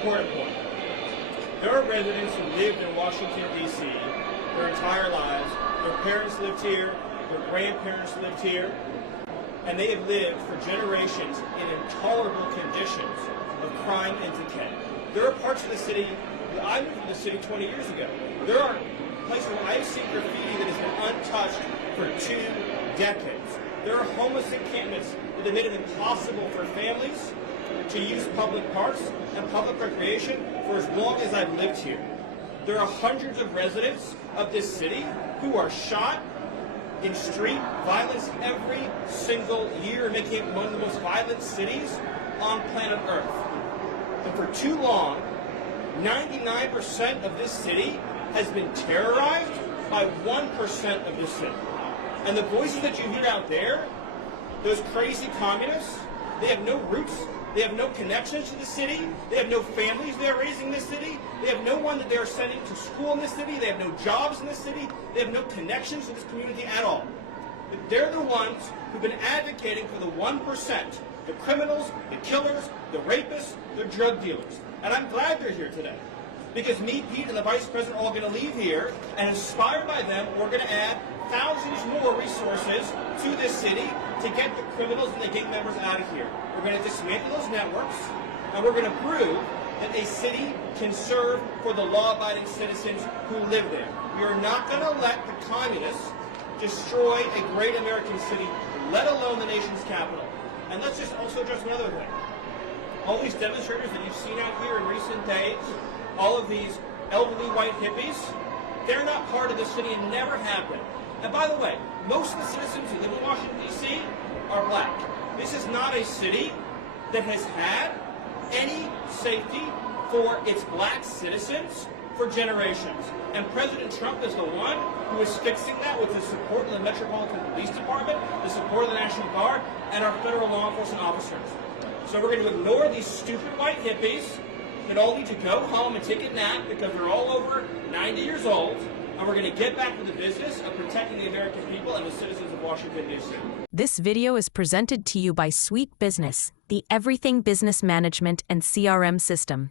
important point. There are residents who lived in Washington, D.C. their entire lives. Their parents lived here, their grandparents lived here, and they have lived for generations in intolerable conditions of crime and decay. There are parts of the city, I moved to the city 20 years ago. There are places where I've seen graffiti that has been untouched for 2 decades. There are homeless encampments that have made it impossible for families to use public parks and public recreation for as long as I've lived here. There are hundreds of residents of this city who are shot in street violence every single year, making it one of the most violent cities on planet Earth. And for too long, 99% of this city has been terrorized by 1% of this city. And the voices that you hear out there, those crazy communists, they have no roots, they have no connections to the city, they have no families they are raising in this city, they have no one that they are sending to school in this city, they have no jobs in this city, they have no connections to this community at all. But they're the ones who've been advocating for the 1%, the criminals, the killers, the rapists, the drug dealers. And I'm glad they're here today. Because me, Pete, and the Vice President are all going to leave here, and inspired by them, we're going to add thousands more resources to this city to get the criminals and the gang members out of here. We're going to dismantle those networks, and we're going to prove that a city can serve for the law-abiding citizens who live there. We are not going to let the communists destroy a great American city, let alone the nation's capital. And let's just also address another thing. All these demonstrators that you've seen out here in recent days, all of these elderly white hippies, they're not part of the city and never have been. And by the way, most of the citizens who live in Washington, D.C. are black. This is not a city that has had any safety for its black citizens for generations. And President Trump is the one who is fixing that with the support of the Metropolitan Police Department, the support of the National Guard, and our federal law enforcement officers. So we're going to ignore these stupid white hippies that all need to go home and take a nap because they're all over 90 years old, and we're going to get back to the business of protecting the American people and the citizens of Washington, D.C. This video is presented to you by Sweet Business, the everything business management and CRM system.